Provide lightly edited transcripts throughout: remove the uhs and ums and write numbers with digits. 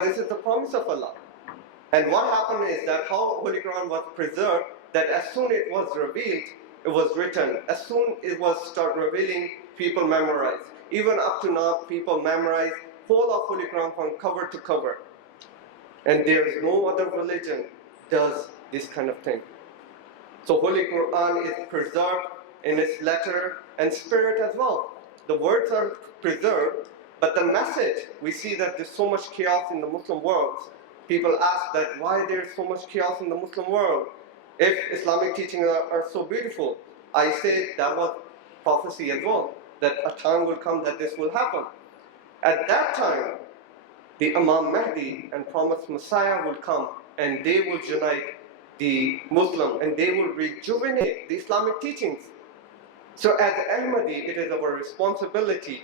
this is the promise of Allah. And what happened is that how Holy Quran was preserved, that as soon it was revealed, it was written. As soon it was start revealing, people memorize. Even up to now, people memorize whole of Holy Quran from cover to cover. And there is no other religion does this kind of thing. So Holy Quran is preserved in its letter and spirit as well. The words are preserved, but the message, we see that there's so much chaos in the Muslim world. People ask that why there's so much chaos in the Muslim world if Islamic teachings are so beautiful. I say that was prophecy as well, that a time will come that this will happen. At that time, the Imam Mahdi and promised Messiah will come and they will unite the Muslim and they will rejuvenate the Islamic teachings. So as Ahmadi, it is our responsibility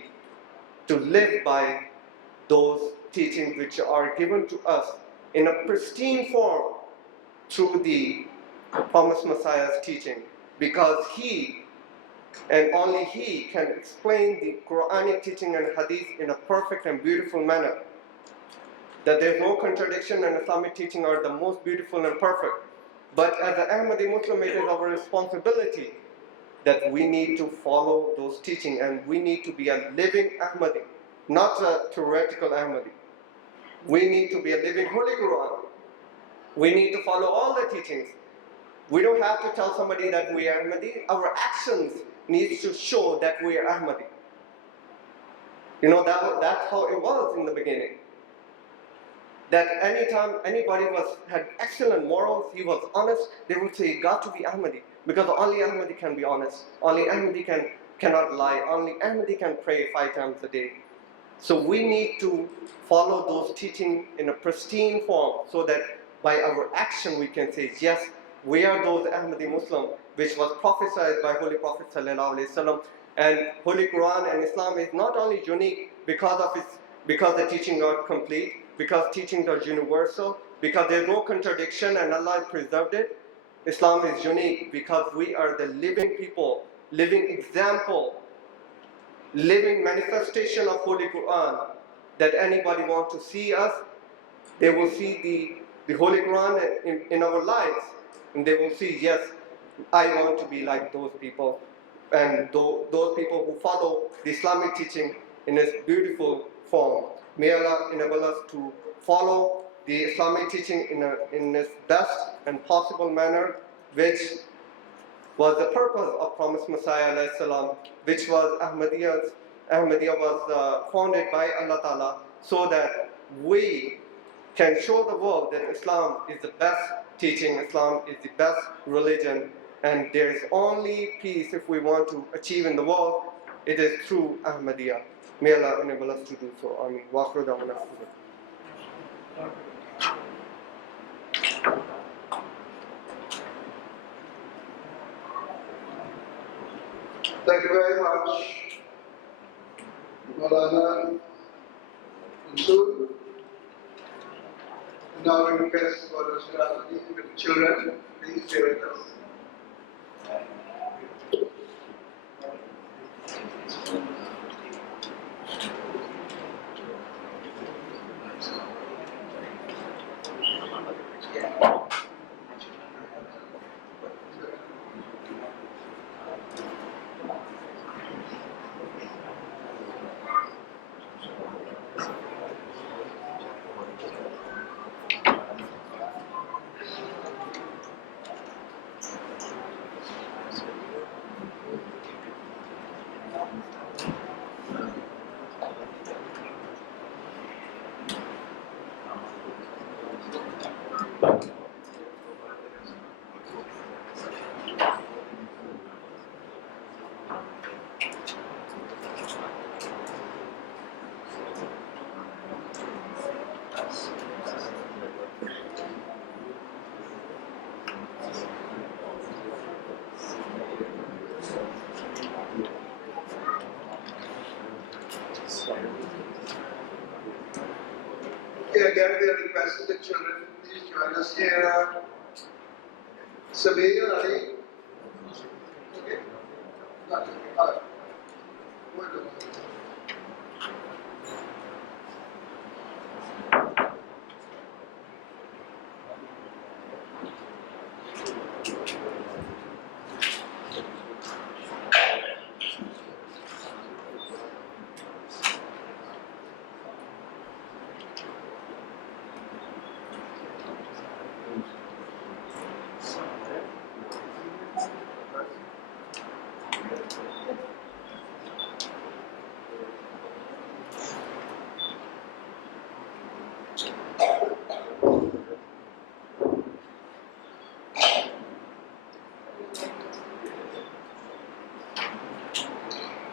to live by those teachings which are given to us in a pristine form through the promised Messiah's teaching, because he and only he can explain the Quranic teaching and hadith in a perfect and beautiful manner. That there's no contradiction and Islamic teaching are the most beautiful and perfect. But as an Ahmadi Muslim, it is our responsibility that we need to follow those teachings and we need to be a living Ahmadi, not a theoretical Ahmadi. We need to be a living Holy Quran. We need to follow all the teachings. We don't have to tell somebody that we are Ahmadi. Our actions need to show that we are Ahmadi. You know, that's how it was in the beginning. That anytime anybody had excellent morals, he was honest, they would say, you got to be Ahmadi. Because only Ahmadi can be honest. Only Ahmadi cannot lie. Only Ahmadi can pray 5 times a day. So we need to follow those teachings in a pristine form so that by our action we can say, yes, we are those Ahmadi Muslim, which was prophesied by Holy Prophet ﷺ. And Holy Quran and Islam is not only unique because the teachings are complete, because teachings are universal, because there's no contradiction and Allah preserved it. Islam is unique because we are the living people, living example, living manifestation of Holy Quran. That anybody wants to see us, they will see the Holy Quran in our lives, and they will see, yes, I want to be like those people, and those people who follow the Islamic teaching in its beautiful form. May Allah enable us to follow the Islamic teaching in its best and possible manner, which was the purpose of promised Messiah ﷺ, which was Ahmadiyya. Ahmadiyya was founded by Allah Ta'ala so that we can show the world that Islam is the best teaching, Islam is the best religion, and there is only peace if we want to achieve in the world, it is through Ahmadiyya. May Allah enable us to do so. Ameen. Wa akhiru da'wana. Thank you very much, Maulana Mansur. Now we request for the Shirati with the children. Please stay with us. Again, we are requesting the children, please join us here. Samir, Ali. Okay. All right. Well done. In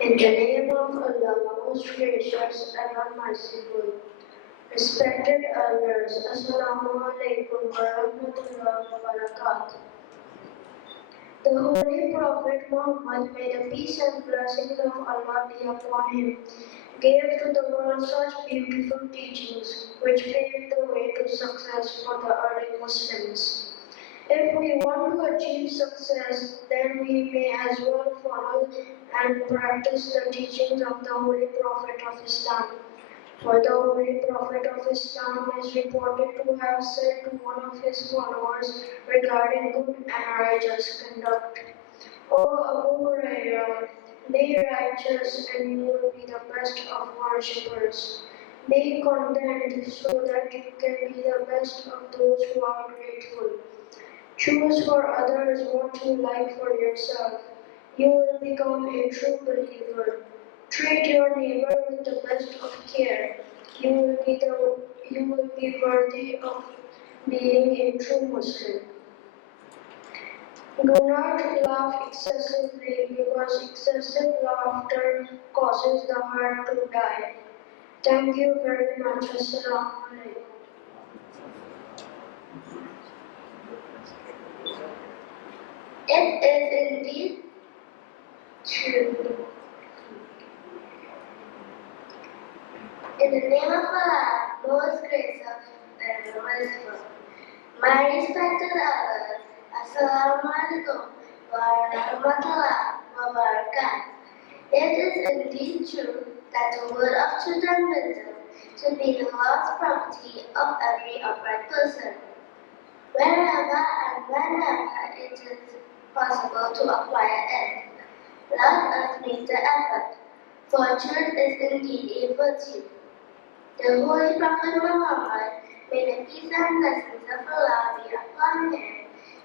the name of Allah, most gracious, ever merciful, respected elders, Assalamu alaikum wa rahmatullahi wa barakatuh. The Holy Prophet Muhammad, may the peace and blessings of Allah be upon him, gave to the world such beautiful teachings which paved the way to success for the early Muslims. If we want to achieve success, then we may as well follow and practice the teachings of the Holy Prophet of Islam. For the Holy Prophet of Islam is reported to have said to one of his followers regarding good and righteous conduct, O Abu Hurairah, be righteous and you will be the best of worshippers. Be content so that you can be the best of those who are grateful. Choose for others what you like for yourself. You will become a true believer. Treat your neighbor with the best of care. You will be worthy of being a true Muslim. Do not laugh excessively because excessive laughter causes the heart to die. Thank you very much. Assalamu alaikum. It is indeed true. In the name of Allah, most gracious and merciful, my respected elders, Assalamu alaikum wa rahmatullahi wa barakatuh. It is indeed true that the word of truth and wisdom should be the last property of every upright person. Wherever and whenever it is possible to acquire it, let us make the effort, for truth is indeed a virtue. The Holy Prophet Muhammad, may the peace and blessings of Allah be upon him,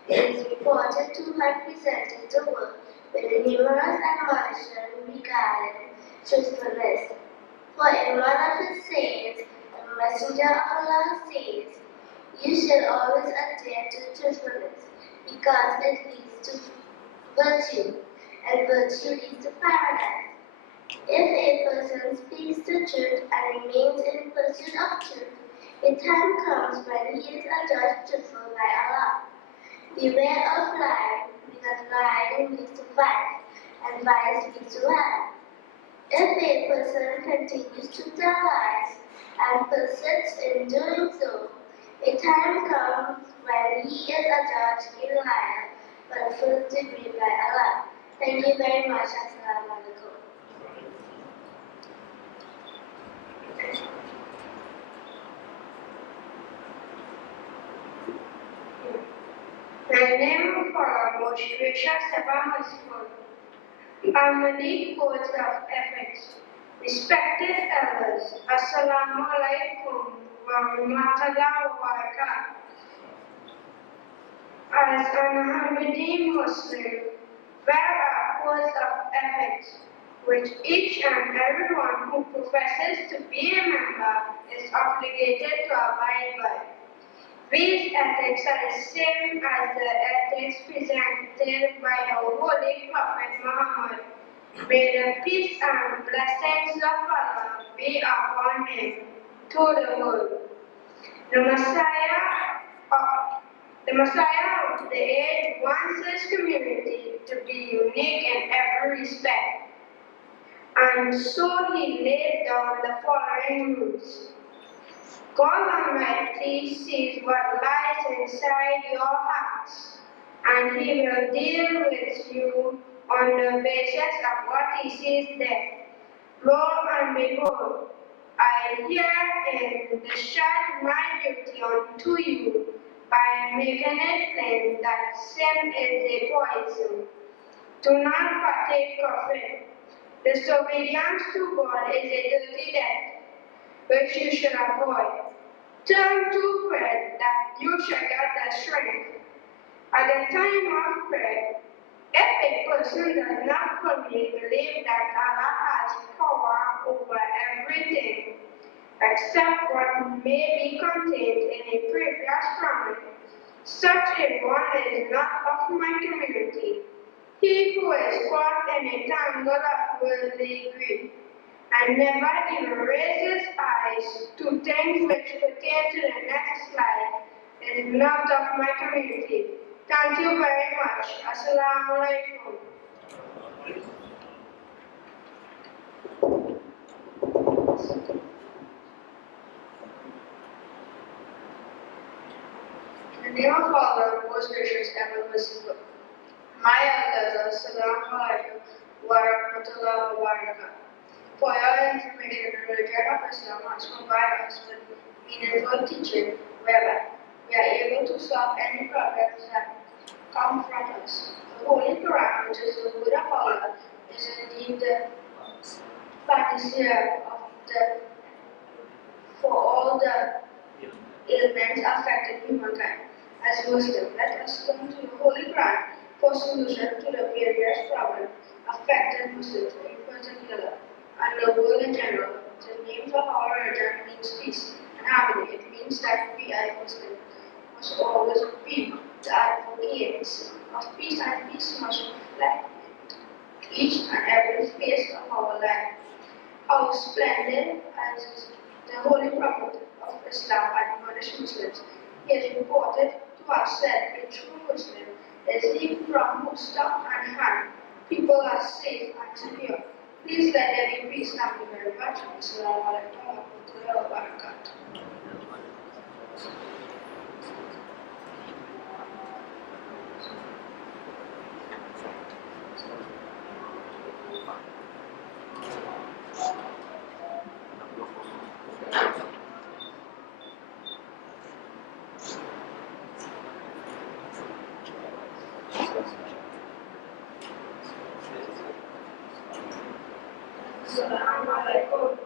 is reported to have presented the world with numerous admonitions regarding truthfulness. For in one of his sayings, the Messenger of Allah says, you should always adhere to truthfulness, because it leads to virtue, and virtue leads to paradise. If a person speaks the truth and remains in pursuit of truth, a time comes when he is adjudged truthful by Allah. Beware of lying, because lying leads to vice, and vice leads to hell. If a person continues to tell lies and persists in doing so, a time comes when he is adjudged a liar for the first degree by Allah. Thank you very much. Assalamu alaikum. My name for most gracious ever merciful, Ahmadiyya codes of ethics. Respected elders, Assalamu alaikum wa rahmatullahi wa barakatuh. As an Ahmadiyya Muslim, there are codes of ethics which each and everyone who professes to be a member is obligated to abide by. These ethics are the same as the ethics presented by our Holy Prophet Muhammad. May the peace and blessings of Allah be upon him to the world. The Messiah of the age wants his community to be unique in every respect. And so he laid down the following rules. God Almighty sees what lies inside your hearts, and He will deal with you on the basis of what He sees there. Lo and behold, I herein discharge my duty unto you by making it plain that sin is a poison. Do not partake of it. Disobedience to God is a dirty debt, which you should avoid. Turn to prayer that you shall get the strength. At the time of prayer, if a person does not fully believe that Allah has power over everything, except what may be contained in a previous promise. Such a one is not of my community. He who is caught in a tangle of worldly greed, and never even raises eyes to things which pertain to the next life, is not of my community. Thank you very much. Assalamu alaikum. In the name of Allah, most gracious, ever merciful. My elders, Assalamu alaikum wa rahmatullahi wa barakatuh. For your information, the religion of Islam has provided us with meaningful teaching whereby we are able to solve any problems that confront us. The Holy Quran, which is the word of Allah, is indeed the panacea for all the ailments affecting humankind. As Muslims, let us turn to the Holy Quran for solution to the various problems affecting Muslims in particular and the world in general. The names of our religion means peace and harmony. It means that we as Muslims must always be the advocates of peace, and peace must reflect each and every phase of our life. How splendid as the Holy Prophet of Islam admonished Muslims. He is reported to have said, a true Muslim is he from whose tongue and hand people are safe and secure. Please let there be peace. Thank you very much. Assalamu alaikum wa rahmatullahi wa barakatuh. Assalamu alaikum.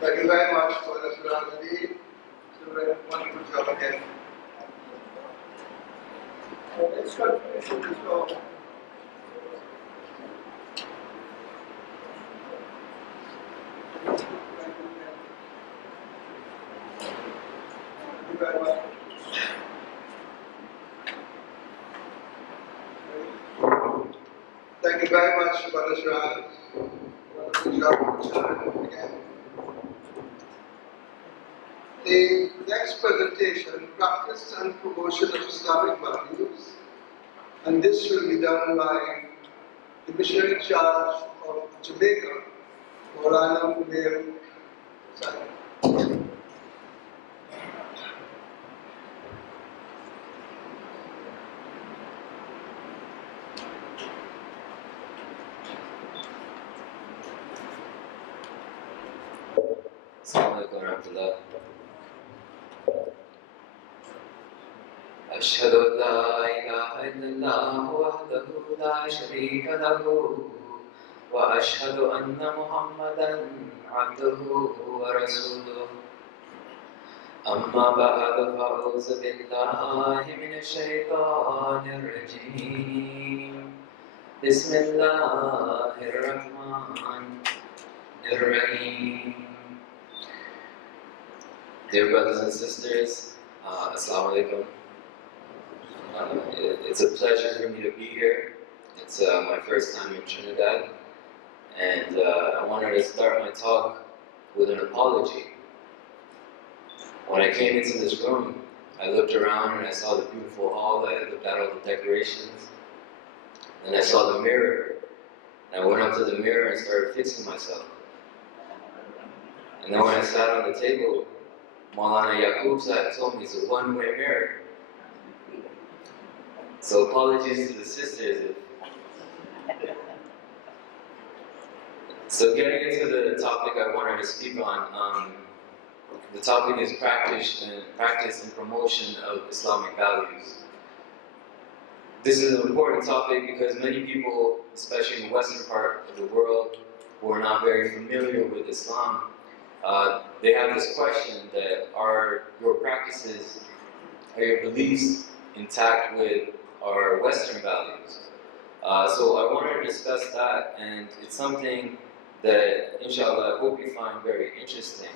Thank you very much for the Surah Al-Hadid. So very wonderful job again. Let's continue to this talk. Thank you very much. Thank you very much for the Surah. Wonderful job again. The next presentation, Practice and Promotion of Islamic Values, and this will be done by the missionary in charge of Jamaica, Maulana Munir Sahib. Assalamu alaikum warahmatullah. أشهد أن لا إله إلا الله وحده لا شريك له وأشهد أن محمدا عبده ورسوله أما بعد فأعوذ بالله من الشيطان الرجيم بسم الله الرحمن الرحيم. Dear brothers and sisters, Assalamu alaikum. It's a pleasure for me to be here. It's my first time in Trinidad, and I wanted to start my talk with an apology. When I came into this room, I looked around and I saw the beautiful hall. I looked at all the decorations, and I saw the mirror. And I went up to the mirror and started fixing myself. And then when I sat on the table, Maulana Yaqub Sahib told me it's a one-way mirror. So apologies to the sisters. So getting into the topic I wanted to speak on, the topic is practice and promotion of Islamic values. This is an important topic because many people, especially in the western part of the world, who are not very familiar with Islam, they have this question that are your practices, are your beliefs intact with our Western values. So I wanted to discuss that, and it's something that, inshallah, I hope you find very interesting.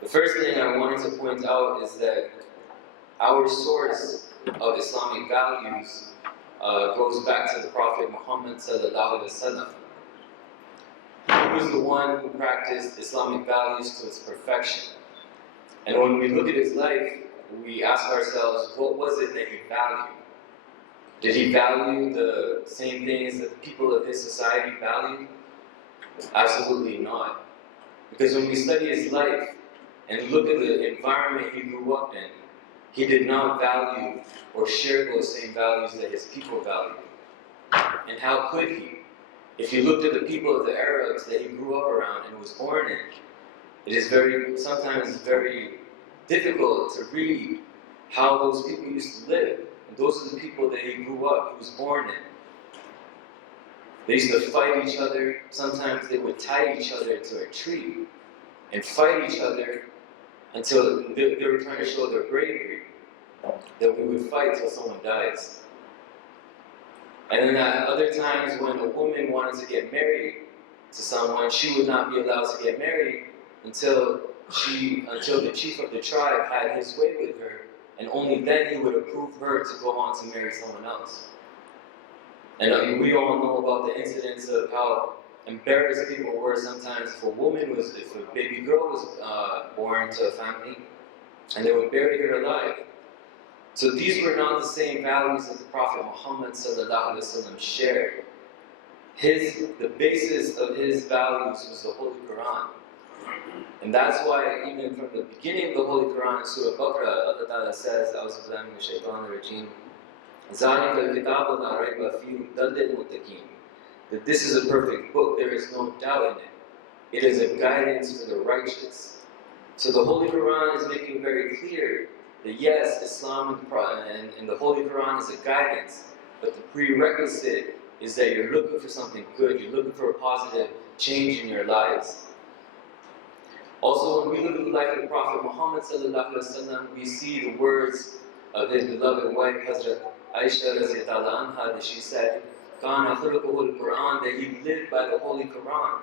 The first thing I wanted to point out is that our source of Islamic values goes back to the Prophet Muhammad sallallahu alaihi wasallam. He was the one who practiced Islamic values to its perfection. And when we look at his life, we ask ourselves, what was it that he valued? Did he value the same things that the people of his society valued? Absolutely not. Because when we study his life and look at the environment he grew up in, he did not value or share those same values that his people valued. And how could he? If you looked at the people of the Arabs that he grew up around and was born in, it is sometimes very difficult to read how those people used to live. And those are the people that he grew up, he was born in. They used to fight each other. Sometimes they would tie each other to a tree and fight each other until they were trying to show their bravery, that we would fight till someone dies. And then at other times when a woman wanted to get married to someone, she would not be allowed to get married until the chief of the tribe had his way with her, and only then he would approve her to go on to marry someone else. And we all know about the incidents of how embarrassed people were sometimes if a baby girl was born to a family, and they would bury her alive. So these were not the same values that the Prophet Muhammad sallallahu alaihi wasallam shared. The basis of his values was the Holy Quran. And that's why even from the beginning of the Holy Quran in Surah Baqarah, Allah Ta'ala says, A'udhu billahi minash shaitanir rajeem, ذَلِكَ الْكِتَابُ لَا رَيْبَ فِيهِ هُدًى لِلْمُتَّقِينَ. That this is a perfect book, there is no doubt in it. It is a guidance for the righteous. So the Holy Quran is making very clear that yes, Islam and the Holy Quran is a guidance, but the prerequisite is that you're looking for something good, you're looking for a positive change in your lives. Also, when we look at the life of the Prophet Muhammad sallallahu alaihi wasallam, we see the words of his beloved wife, Hazrat Aisha radhiyallahu anha, that she said, "Kana khuluquhu al-Quran," that he lived by the Holy Quran.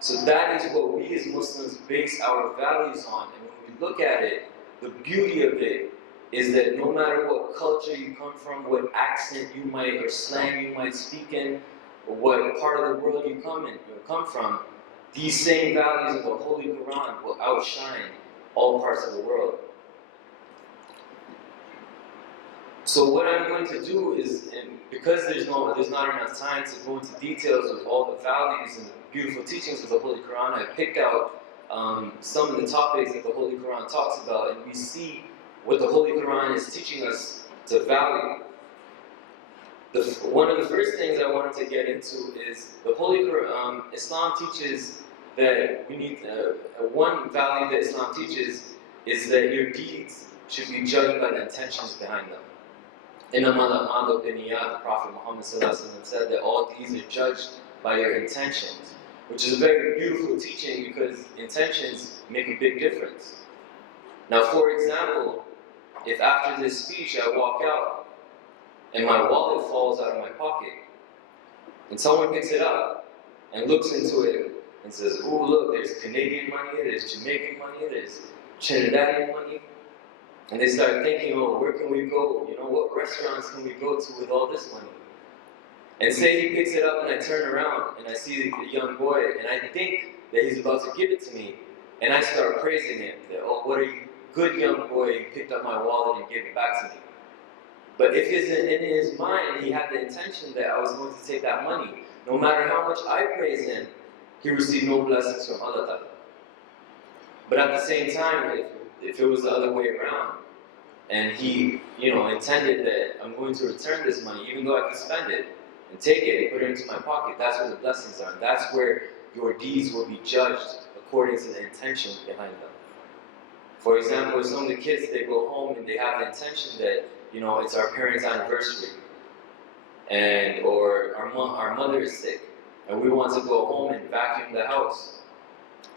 So that is what we as Muslims base our values on. And when we look at it, the beauty of it is that no matter what culture you come from, what accent you might or slang you might speak in, or what part of the world you come from, these same values of the Holy Quran will outshine all parts of the world. So what I'm going to do is, and because there's not enough time to go into details of all the values and the beautiful teachings of the Holy Quran, I picked out some of the topics that the Holy Quran talks about, and we see what the Holy Quran is teaching us to value. One of the first things I wanted to get into is the Holy Quran. Islam teaches that we need, one value that Islam teaches is that your deeds should be judged by the intentions behind them. إِنَّمَا الْأَعْمَالُ بِالنِّيَّاتِ, the Prophet Muhammad said that all deeds are judged by your intentions, which is a very beautiful teaching because intentions make a big difference. Now, for example, if after this speech I walk out and my wallet falls out of my pocket, and someone picks it up and looks into it and says, "Oh, look, there's Canadian money, there's Jamaican money, there's Trinidadian money," and they start thinking, "Oh, where can we go? You know, what restaurants can we go to with all this money?" And say he picks it up and I turn around and I see the young boy and I think that he's about to give it to me, and I start praising him that, "Oh, what a good young boy, he picked up my wallet and gave it back to me." But if in his mind he had the intention that I was going to take that money, no matter how much I praise him, he received no blessings from Allah Ta'ala. But at the same time, if it was the other way around, and he, intended that I'm going to return this money, even though I could spend it and take it and put it into my pocket, that's where the blessings are. And that's where your deeds will be judged according to the intention behind them. For example, if some of the kids, they go home and they have the intention that, it's our parents' anniversary, or our mother is sick, and we want to go home and vacuum the house,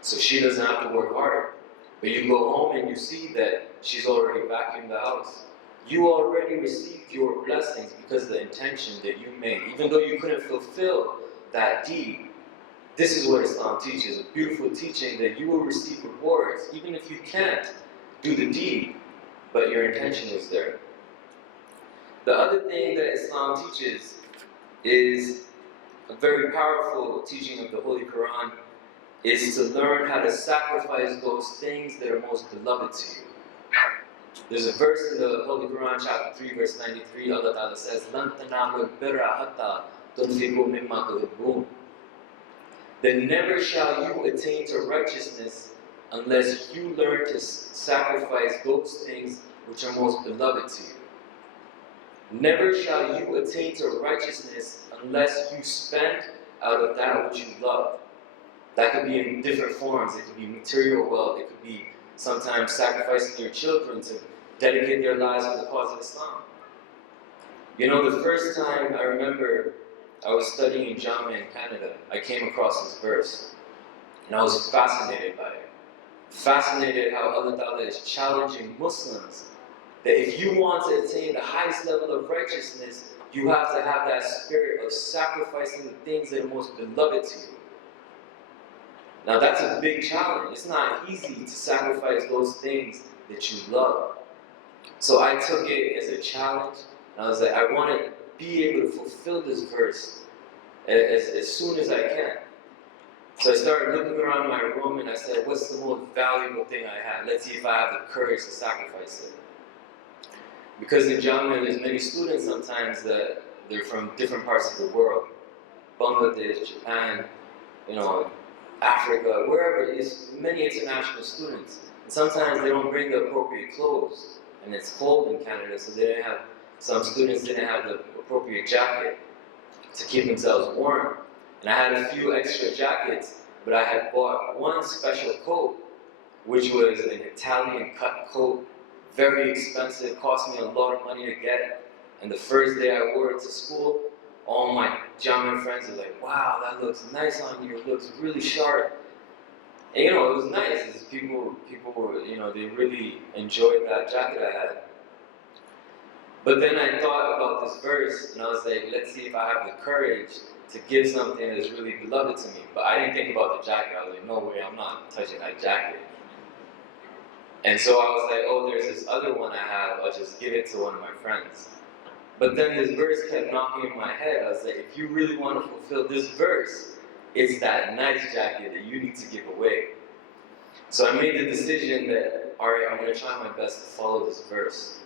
so she doesn't have to work hard. But you go home and you see that she's already vacuumed the house. you already received your blessings because of the intention that you made. Even though you couldn't fulfill that deed, this is what Islam teaches, a beautiful teaching that you will receive rewards, even if you can't do the deed, but your intention was there. The other thing that Islam teaches is a very powerful teaching of the Holy Quran, is to learn how to sacrifice those things that are most beloved to you. There's a verse in the Holy Quran, chapter 3, verse 93, Allah Ta'ala says, لَن تَنَالُوا الْبِرَّ حَتَّى تُنْفِقُوا مِمَّا تُحِبُّونَ. Then never shall you attain to righteousness unless you learn to sacrifice those things which are most beloved to you. Never shall you attain to righteousness unless you spend out of that which you love. That could be in different forms. It could be material wealth. It could be sometimes sacrificing your children to dedicate their lives to the cause of Islam. You know, the first time I remember I was studying in Jamia in Canada, I came across this verse, and I was fascinated by it. Fascinated how Allah Ta'ala is challenging Muslims that if you want to attain the highest level of righteousness, you have to have that spirit of sacrificing the things that are most beloved to you. Now that's a big challenge. It's not easy to sacrifice those things that you love. So I took it as a challenge, and I was like, I want to be able to fulfill this verse as soon as I can. So I started looking around my room and I said, what's the most valuable thing I have? Let's see if I have the courage to sacrifice it. Because in Jamia, there's many students sometimes that they're from different parts of the world. Bangladesh, Japan, you know, Africa, wherever it is, many international students. And sometimes they don't bring the appropriate clothes. And it's cold in Canada, so some students didn't have the appropriate jacket to keep themselves warm. And I had a few extra jackets, but I had bought one special coat, which was an Italian cut coat, very expensive, cost me a lot of money to get. And the first day I wore it to school, all my Jamia friends were like, wow, that looks nice on you, it looks really sharp. And you know, it was nice. People were, you know, they really enjoyed that jacket I had. But then I thought about this verse, and I was like, let's see if I have the courage to give something that's really beloved to me. But I didn't think about the jacket. I was like, no way, I'm not touching that jacket. And so I was like, oh, there's this other one I have, I'll just give it to one of my friends. But then this verse kept knocking in my head. I was like, if you really want to fulfill this verse, it's that nice jacket that you need to give away. So I made the decision that, all right, I'm going to try my best to follow this verse.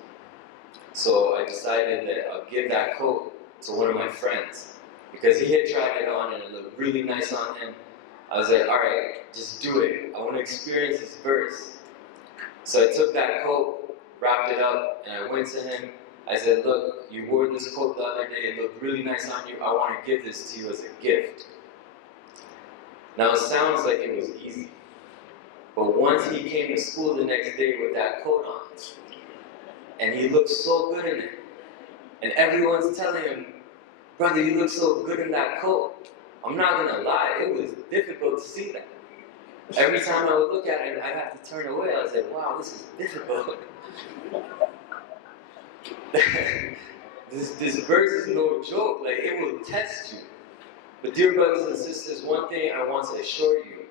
So I decided that I'll give that coat to one of my friends, because he had tried it on and it looked really nice on him. I was like, all right, just do it. I want to experience this verse. So I took that coat, wrapped it up, and I went to him. I said, look, you wore this coat the other day, it looked really nice on you, I want to give this to you as a gift. Now it sounds like it was easy, but once he came to school the next day with that coat on, and he looked so good in it, and everyone's telling him, brother, you look so good in that coat. I'm not going to lie, it was difficult to see that. Every time I would look at it, I'd have to turn away. I was like, wow, this is difficult. This verse is no joke, like it will test you. But dear brothers and sisters, one thing I want to assure you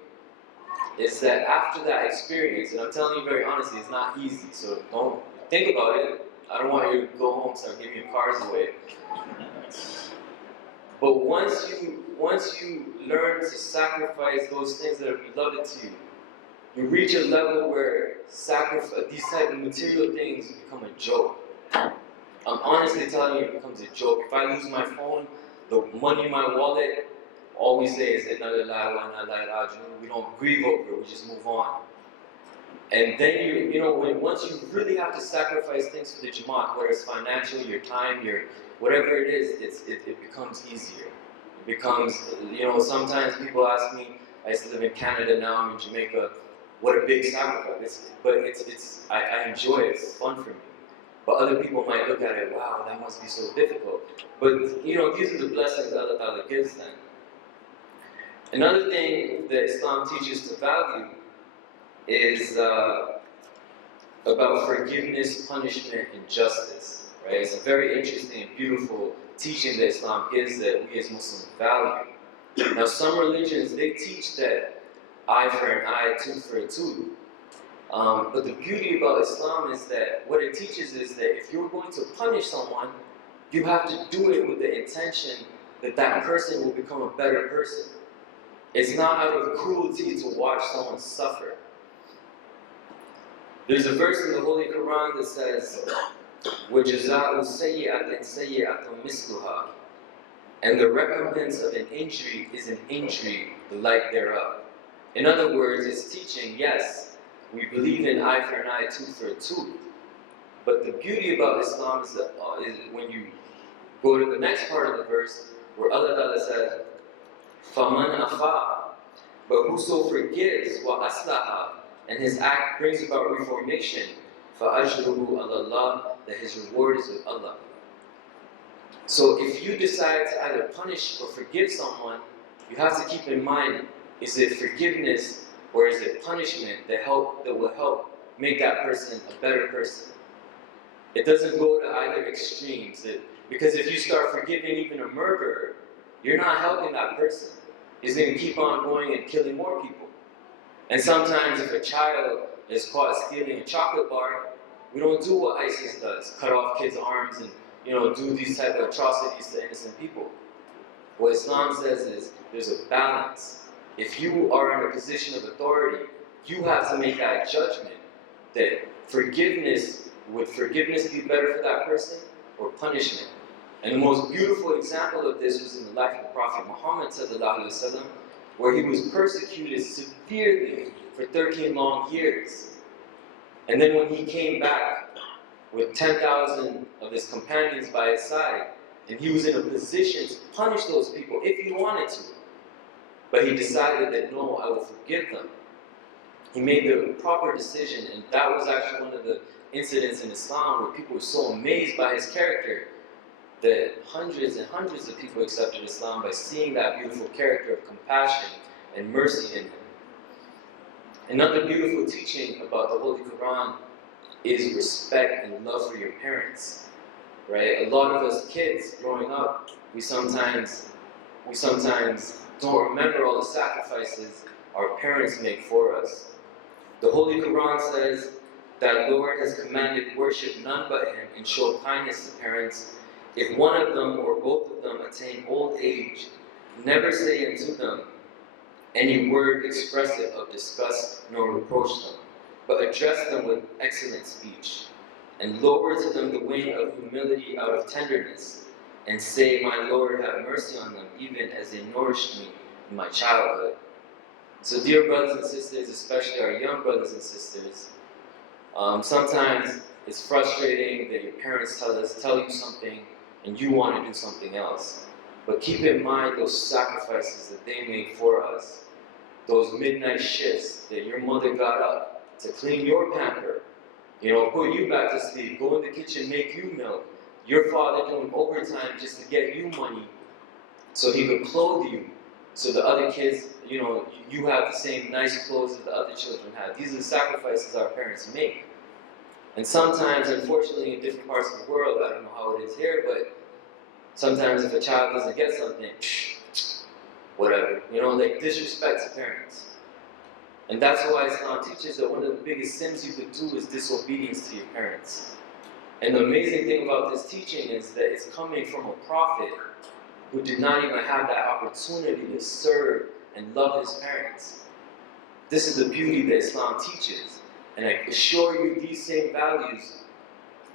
is that after that experience, and I'm telling you very honestly, it's not easy, so don't think about it. I don't want you to go home and start giving your cars away. But once you learn to sacrifice those things that are beloved to you, you reach a level where these type of material things become a joke. I'm honestly telling you, it becomes a joke. If I lose my phone, the money in my wallet, all we say is, Inna lillahi wa inna ilaihi raji'un. We don't grieve over it, we just move on. And then once you really have to sacrifice things for the Jamaat, whether it's financial, your time, whatever it is, it becomes easier. It becomes, sometimes people ask me, I used to live in Canada, now I'm in Jamaica, what a big sacrifice. But I enjoy it, it's fun for me. But other people might look at it, wow, that must be so difficult. But, these are the blessings Allah Ta'ala gives them. Another thing that Islam teaches to value is about forgiveness, punishment, and justice. Right? It's a very interesting and beautiful teaching that Islam gives that we as Muslims value. Now, some religions, they teach that eye for an eye, tooth for a tooth. But the beauty about Islam is that what it teaches is that if you're going to punish someone, you have to do it with the intention that that person will become a better person. It's not out of cruelty to watch someone suffer. There's a verse in the Holy Quran that says, وَجَزَاءُ سَيِّئَةٍ سَيِّئَةٌ مِثْلُهَا, and the recompense of an injury is an injury, the like thereof. In other words, it's teaching, yes, we believe in eye for an eye, tooth for a tooth. But the beauty about Islam is that is when you go to the next part of the verse, where Allah Ta'ala says, فَمَنْ أَفَاءَ, but whoso forgives, وَأَصْلَحَ, and his act brings about reformation, فَأَجْرُهُ عَلَى اللَّهِ, that his reward is with Allah. So if you decide to either punish or forgive someone, you have to keep in mind, is it forgiveness or is it punishment that will help make that person a better person? It doesn't go to either extremes. Because if you start forgiving even a murderer, you're not helping that person. He's going to keep on going and killing more people. And sometimes if a child is caught stealing a chocolate bar, we don't do what ISIS does, cut off kids' arms and do these type of atrocities to innocent people. What Islam says is there's a balance. If you are in a position of authority, you have to make that judgment that would forgiveness be better for that person or punishment? And the most beautiful example of this was in the life of the Prophet Muhammad ﷺ, where he was persecuted severely for 13 long years. And then when he came back with 10,000 of his companions by his side, and he was in a position to punish those people if he wanted to. But he decided that no, I will forgive them. He made the proper decision, and that was actually one of the incidents in Islam where people were so amazed by his character that hundreds and hundreds of people accepted Islam by seeing that beautiful character of compassion and mercy in him. Another beautiful teaching about the Holy Quran is respect and love for your parents. Right? A lot of us kids growing up, we sometimes don't remember all the sacrifices our parents make for us. The Holy Quran says that Lord has commanded worship none but Him and show kindness to parents. If one of them or both of them attain old age, never say unto them any word expressive of disgust nor reproach them, but address them with excellent speech, and lower to them the wing of humility out of tenderness, and say, my Lord, have mercy on them, even as they nourished me in my childhood. So dear brothers and sisters, especially our young brothers and sisters, sometimes it's frustrating that your parents tell you something and you want to do something else. But keep in mind those sacrifices that they made for us, those midnight shifts that your mother got up to clean your pamper, put you back to sleep, go in the kitchen, make you milk, your father doing overtime just to get you money so he could clothe you, so the other kids, you have the same nice clothes that the other children have. These are the sacrifices our parents make. And sometimes, unfortunately, in different parts of the world, I don't know how it is here, but sometimes if a child doesn't get something, whatever, like disrespect to parents. And that's why Islam teaches that one of the biggest sins you could do is disobedience to your parents. And the amazing thing about this teaching is that it's coming from a prophet who did not even have that opportunity to serve and love his parents. This is the beauty that Islam teaches. And I assure you these same values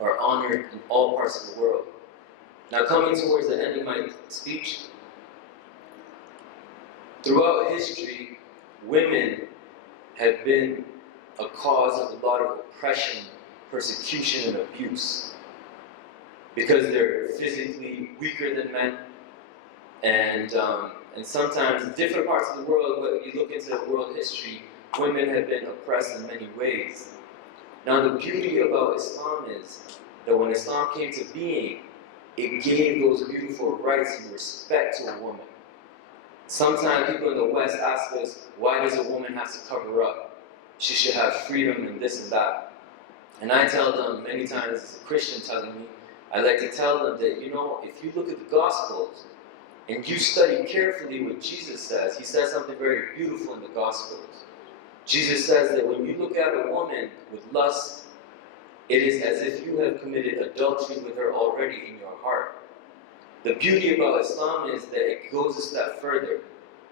are honored in all parts of the world. Now coming towards the end of my speech, throughout history, women have been a cause of a lot of oppression, persecution, and abuse. Because they're physically weaker than men, and sometimes in different parts of the world, but you look into world history, women have been oppressed in many ways. Now the beauty about Islam is that when Islam came to being, it gave those beautiful rights and respect to a woman. Sometimes people in the West ask us, why does a woman have to cover up? She should have freedom and this and that. And I tell them many times, as a Christian telling me, I like to tell them that, you know, if you look at the Gospels and you study carefully what Jesus says, he says something very beautiful in the Gospels. Jesus says that when you look at a woman with lust, it is as if you have committed adultery with her already in your heart. The beauty about Islam is that it goes a step further.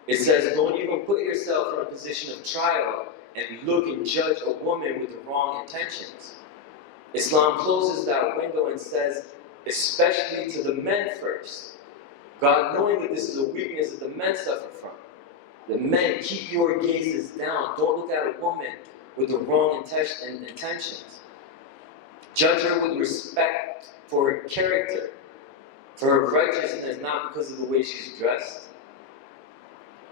It says, don't even put yourself in a position of trial and look and judge a woman with the wrong intentions. Islam closes that window and says, especially to the men first. God, knowing that this is a weakness that the men suffer from. The men, keep your gazes down. Don't look at a woman with the wrong intentions. Judge her with respect for her character, for her righteousness, not because of the way she's dressed.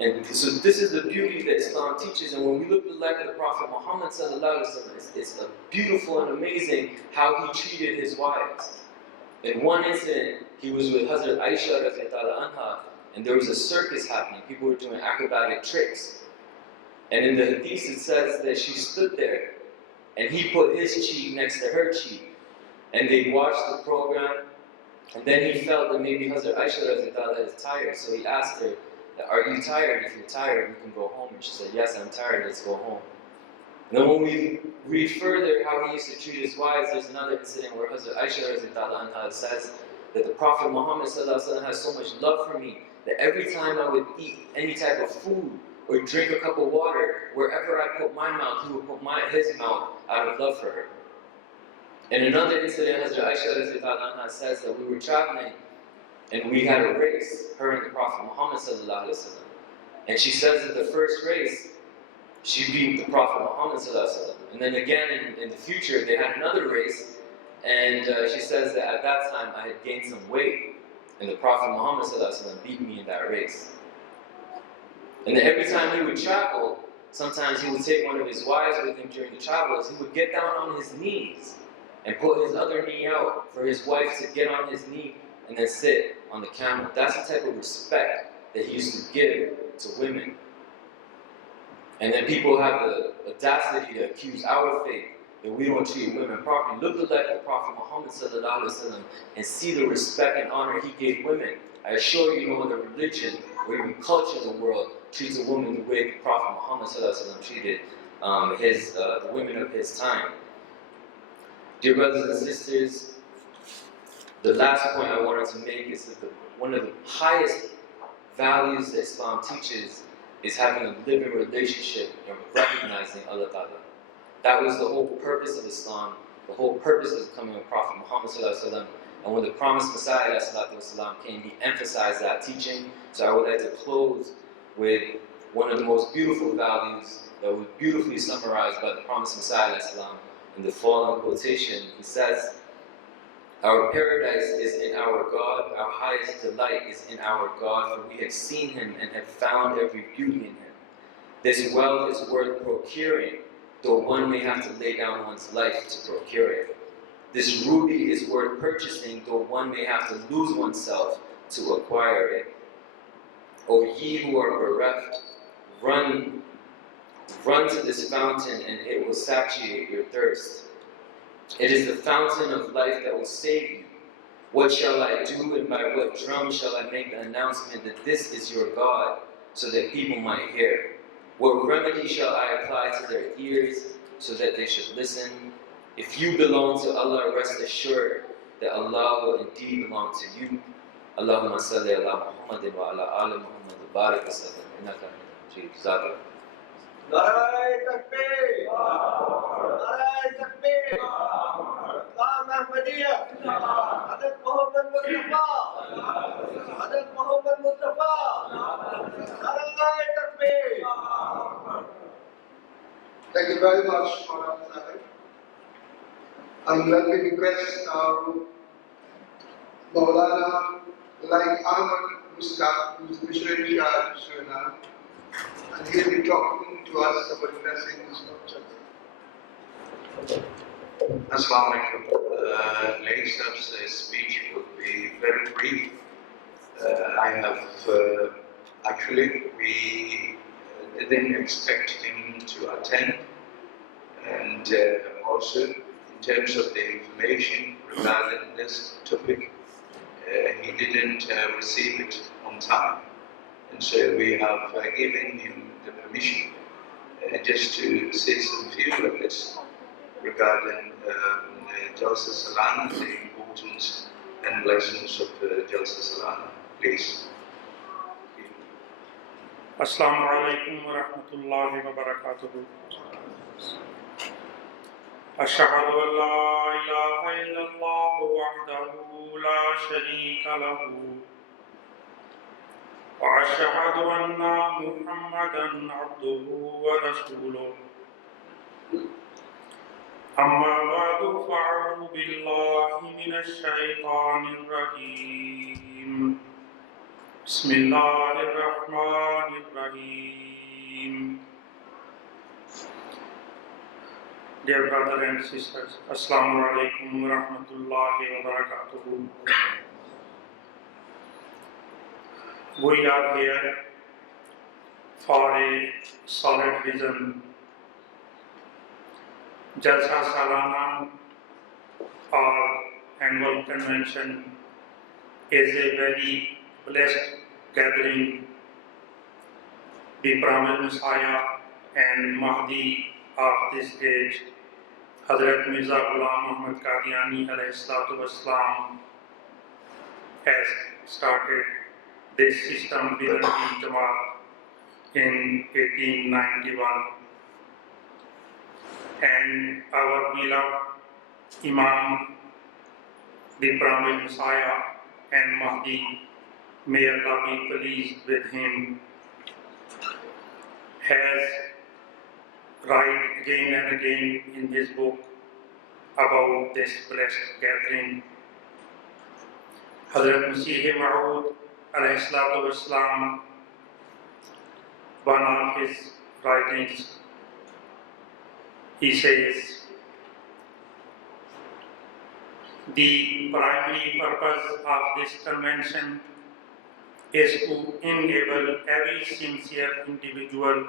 And so this is the beauty that Islam teaches. And when we look at the life of the Prophet Muhammad sallallahu alaihi wasallam, it's a beautiful and amazing how he treated his wives. In one incident, he was with Hazrat Aisha radiallahu anha, and there was a circus happening. People were doing acrobatic tricks. And in the hadith it says that she stood there, and he put his cheek next to her cheek. And they watched the program, and then he felt that maybe Hazrat Aisha radiallahu anha is tired, so he asked her, are you tired? If you're tired, we can go home. And she said, yes, I'm tired, let's go home. And then when we read further how he used to treat his wives, there's another incident where Hazrat Aisha radiallahu anha says that the Prophet Muhammad sallallahu alaihi wasallam has so much love for me that every time I would eat any type of food or drink a cup of water, wherever I put my mouth, he would put his mouth out of love for her. In another incident, Hazrat Aisha radiallahu anha says that we were traveling and we had a race, her and the Prophet Muhammad sallallahu alaihi wasallam. And she says that the first race, she beat the Prophet Muhammad sallallahu alaihi wasallam. And then again in the future, they had another race, and she says that at that time I had gained some weight, and the Prophet Muhammad sallallahu alaihi wasallam beat me in that race. And then every time he would travel, sometimes he would take one of his wives with him during the travels. He would get down on his knees and put his other knee out for his wife to get on his knee and then sit on the camel. That's the type of respect that he used to give to women. And then people have the audacity to accuse our faith that we don't treat women properly. Look at the life of the Prophet Muhammad sallallahu alaihi wasallam and see the respect and honor he gave women. I assure you, no other religion or even culture in the world treats a woman the way the Prophet Muhammad sallallahu alaihi wasallam treated the women of his time. Dear brothers and sisters, the last point I wanted to make is that one of the highest values that Islam teaches is having a living relationship and recognizing Allah Ta'ala. That was the whole purpose of Islam, the whole purpose of the coming of Prophet Muhammad sallallahu alaihi wasallam. And when the promised Messiah ﷺ came, he emphasized that teaching. So I would like to close with one of the most beautiful values that was beautifully summarized by the promised Messiah ﷺ in the following quotation. He says, our paradise is in our God, our highest delight is in our God, for we have seen him and have found every beauty in him. This wealth is worth procuring, though one may have to lay down one's life to procure it. This ruby is worth purchasing, though one may have to lose oneself to acquire it. O ye who are bereft, run to this fountain and it will satiate your thirst. It is the fountain of life that will save you. What shall I do, and by what drum shall I make the announcement that this is your God, so that people might hear? What remedy shall I apply to their ears, so that they should listen? If you belong to Allah, rest assured that Allah will indeed belong to you. Allahumma salli ala Muhammad wa ala ali Muhammad wa barik wa sallam. Innaka hamidun majid. Narai Takbir! Narai Takbir! Islam Ahmadiyya! Hazrat Muhammad Mustafa! Hazrat Muhammad Mustafa! Narai Takbir! Thank you very much, Maulana Sahib. And let me request Maulana, like Ahmad Mustab, who is the missionary in charge of Suriname, and he'll be talking to us about blessing this structure. Assalamu alaikum. Ladies and speech will be very brief. I have actually, we didn't expect him to attend, and also terms of the information regarding this topic, he didn't receive it on time. And so we have given him the permission just to say some few words regarding Jalsa Salana and the importance and lessons of Jalsa Salana. Please. Assalamu alaikum wa rahmatullahi wa barakatuhu. Ashhadu an la ilaha illallah wahdahu la sharika lahu wa ashhadu anna Muhammadan abduhu wa rasuluh. Amma ba'du fa'udhu billahi minash shaitanir rajim. Bismillahir Rahmanir Rahim. Dear brothers and sisters, Assalamu alaikum wa rahmatullahi wa barakatuhu. We are here for a solid vision. Jalsa Salana or annual convention is a very blessed gathering. The promised Messiah and Mahdi of this age, Hazrat Mirza Ghulam Muhammad Qadiani alayhi salatu wassalam, has started this system within the Jamaat in 1891. And our beloved Imam, the promised Messiah and Mahdi, may Allah be pleased with him, has written again and again in his book about this blessed gathering. Hazrat Masih Maud alayhi salatu wassalam, one of his writings, he says, the primary purpose of this convention is to enable every sincere individual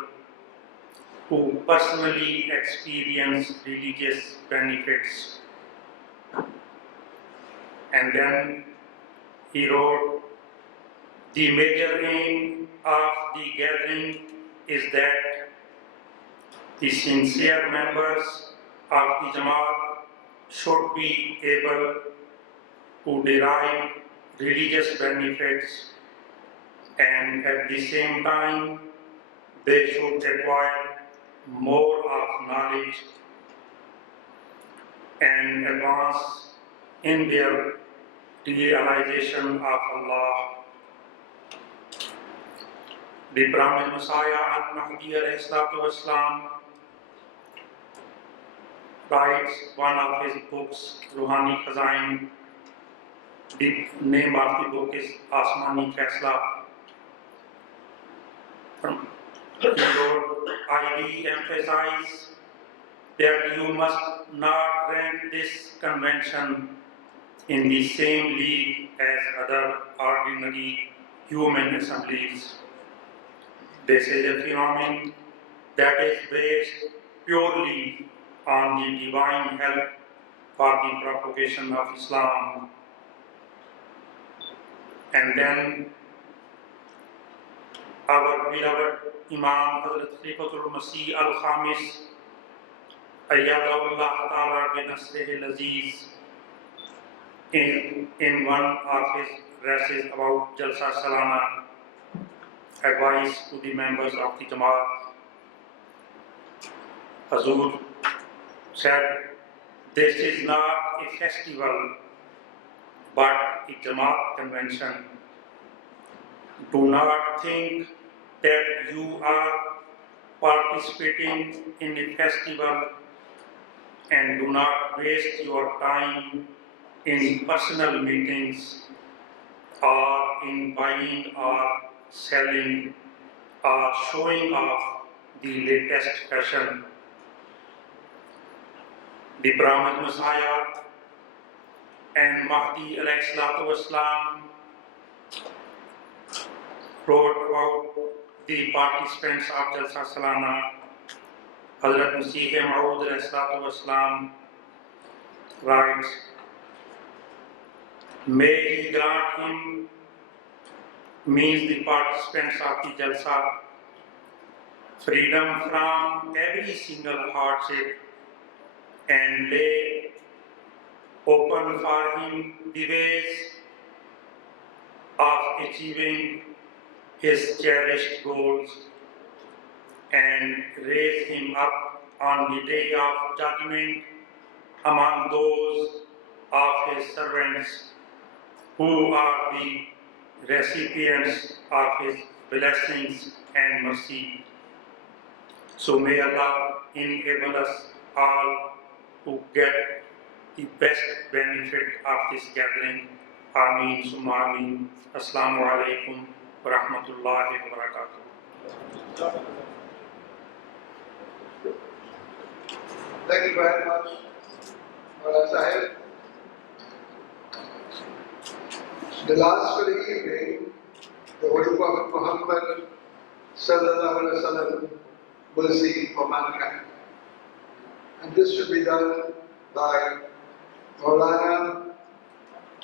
who personally experience religious benefits. And then he wrote, the major aim of the gathering is that the sincere members of the Jamaat should be able to derive religious benefits, and at the same time they should acquire more of knowledge and advance in their realization of Allah. The promised Messiah Ahmadiyya alayhi salatu wassalam writes one of his books, Ruhani Khazain. The name of the book is Asmani Faisla. I re-emphasize that you must not rank this convention in the same league as other ordinary human assemblies. This is a phenomenon that is based purely on the divine help for the propagation of Islam. And then our beloved Imam Hazrat Khalifatul Masih Al-Khamis Ayyadahullah Ta'ala bin Nasrihil Aziz, in one of his addresses about Jalsa Salana, advice to the members of the Jamaat, Hazur said, this is not a festival but a Jamaat convention. Do not think that you are participating in a festival, and do not waste your time in personal meetings or in buying or selling or showing off the latest fashion. The promised Messiah and Mahdi alayhi salatu wassalam wrote about the participants of Jalsa Salana. Hazrat Masih Maud alayhi salatu wassalam writes, may He grant him, means the participants of the Jalsa, freedom from every single hardship and lay open for him the ways of achieving his cherished goals and raise him up on the day of judgment among those of his servants who are the recipients of his blessings and mercy. So may Allah enable us all to get the best benefit of this gathering. Ameen, summa ameen. Assalamu alaikum wa rahmatullahi wa barakatuh. Thank you very much, Maulana Sahib. The last for the evening, the Holy Prophet Muhammad Sallallahu Alaihi Wasallam will see for mankind. And this should be done by Maulana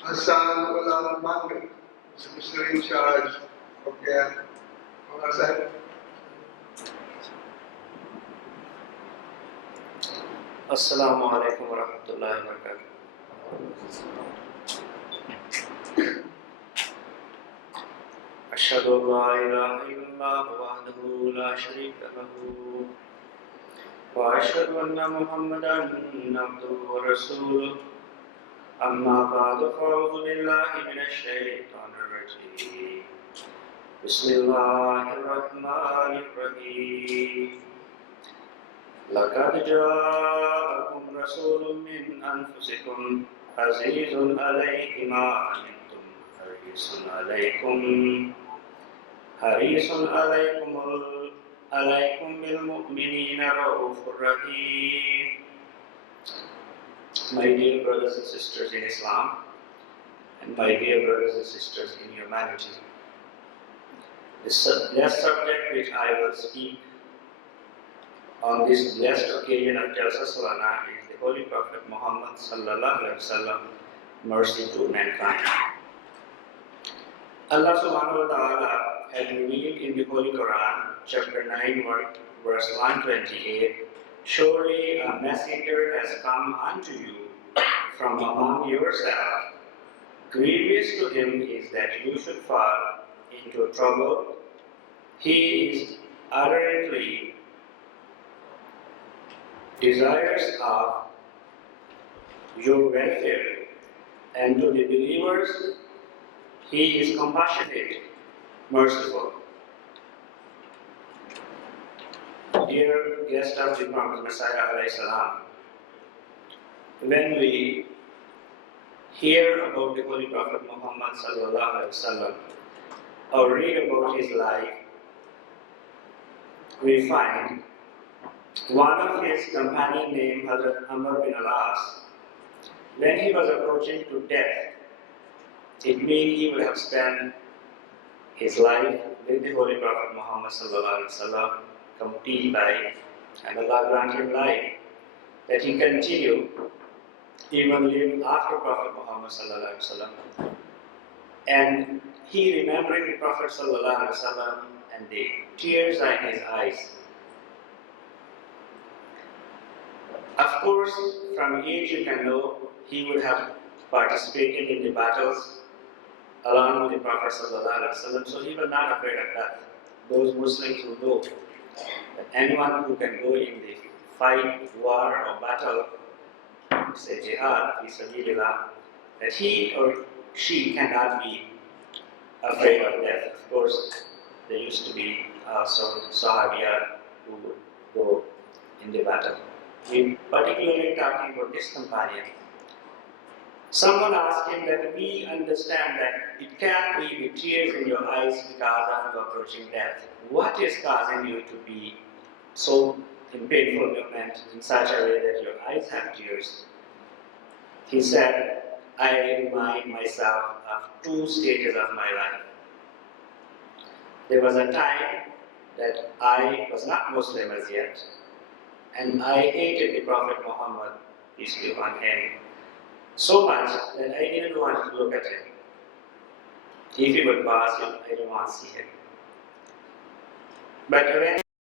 Hassan Ullah Mangal, who's the missionary in charge of Guyana. Maulana Sahib. Assalamu alaikum wa rahmatullahi wa barakatuh. Ashhadu an la ilaha illallah wahdahu la sharika lahu wa ashhadu anna Muhammadan abduhu wa rasuluh. Amma ba'du, fa'udhu billahi minash shaitanir rajim. Bismillahir rahmanir rahim. لقد جاءكم رسول من أنفسكم عزيز عليه ما عنتم حريص عليكم بالمؤمنين رؤوف رحيم. My dear brothers and sisters in Islam, and my dear brothers and sisters in humanity, the subject which I will speak on this blessed occasion of Jalsa Salana is the Holy Prophet Muhammad Sallallahu Alaihi Wasallam, mercy to mankind. Allah Subhanahu wa Ta'ala has revealed in the Holy Quran, chapter 9, verse 128, surely a messenger has come unto you from among yourselves. Grievous to him is that you should fall into trouble. He is ardently desires of your welfare, and to the believers he is compassionate, merciful. Dear guest of the Prophet Messiah alayhi salam, when we hear about the Holy Prophet Muhammad sallallahu alaihi wasallam or read about his life, we find one of his companions named Hazrat Amr bin Al-As, when he was approaching to death, it means he would have spent his life with the Holy Prophet Muhammad sallallahu alaihi wasallam, complete life, and Allah grant him life, that he continue even living after Prophet Muhammad sallallahu alaihi wasallam, and he remembering the Prophet sallallahu alaihi wasallam and the tears in his eyes. Of course, from age you can know he would have participated in the battles along with the Prophet ﷺ, so he was not afraid of death. Those Muslims who know that anyone who can go in the fight, war or battle, say jihad, fi sabilillah, that he or she cannot be afraid of death. Of course, there used to be also Sahabiyat who would go in the battle. We're particularly talking about this companion. Someone asked him that we understand that it can't be with tears in your eyes because of you approaching death. What is causing you to be so in painful moment in such a way that your eyes have tears? He said, I remind myself of two stages of my life. There was a time that I was not Muslim as yet, and I hated the Prophet Muhammad, peace be upon him, so much that I didn't want to look at him. If he would pass him, I didn't want to see him. But when